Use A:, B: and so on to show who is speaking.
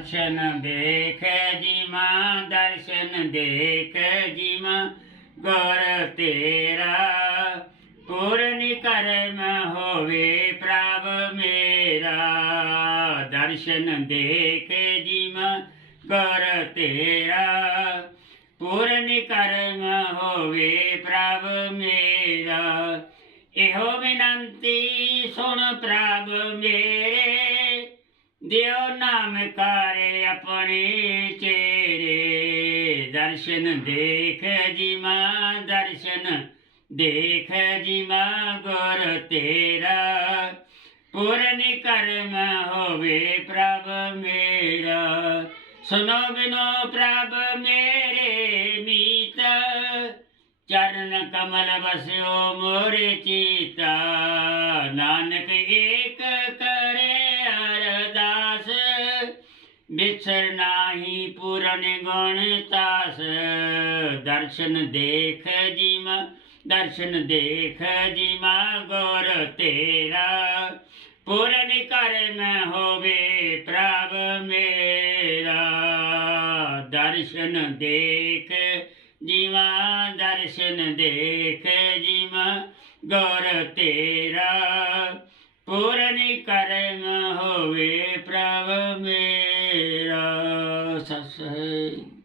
A: ਦਰਸ਼ਨ ਦੇਖ ਜੀ ਮਾਂ ਦਰਸ਼ਨ ਦੇਖ ਜੀ ਮਾਂ ਗੁਰ ਤੇਰਾ। ਪੂਰਨ ਕਰਮ ਹੋਵੇ ਪ੍ਰਭ ਮੇਰਾ। ਦਰਸ਼ਨ ਦੇਖ ਜੀਮਾ ਗੁਰ ਤੇਰਾ। ਪੂਰਨ ਕਰਮ ਹੋਵੇ ਪ੍ਰਭ ਮੇਰਾ। ਇਹੋ ਬੇਨੰਤੀ ਸੁਣ ਪ੍ਰਭ ਮੇਰੇ। ਦਿਓ ਨਾਮਕਾਰੇ ਆਪਣੇ ਚੇਰੇ ਦਰਸ਼ਨ ਦੇਖ ਜੀ ਮਾਂ, ਦਰਸ਼ਨ ਦੇਖ ਜੀ ਮਾਂ, ਗੁਰ ਤੇਰਾ। ਪੂਰਨ ਕਰਮ ਹੋਵੇ ਪ੍ਰਭ ਮੇਰਾ। ਸੁਨੋ ਬਿਨੋ ਪ੍ਰਭ ਮੇਰੇ ਮੀਤ। ਚਰਨ ਕਮਲ ਬਸਿਓ ਮੋਰੇ ਚੀਤਾ। ਨਾਨਕ ਏਕ ਵਿਸਰ ਨਾਹੀ ਪੂਰਨ ਗੁਣ ਤਾਸ। ਦਰਸ਼ਨ ਦੇਖ ਜੀਮਾ, ਦਰਸ਼ਨ ਦੇਖ ਜੀਮਾ ਗੌਰ ਤੇਰਾ। ਪੂਰਨ ਕਰਮ ਹੋਵੇ ਪ੍ਰਭ ਮੇਰਾ। ਦਰਸ਼ਨ ਦੇਖ ਜੀਵਾ ਦਰਸ਼ਨ ਦੇਖ ਜੀਵਾ ਗੁਰ ਤੇਰਾ। ਪੂਰਨ ਕਰਮ ਹੋਵੇ ਪ੍ਰਭ ਮੇਰਾ। Yeah, that's right.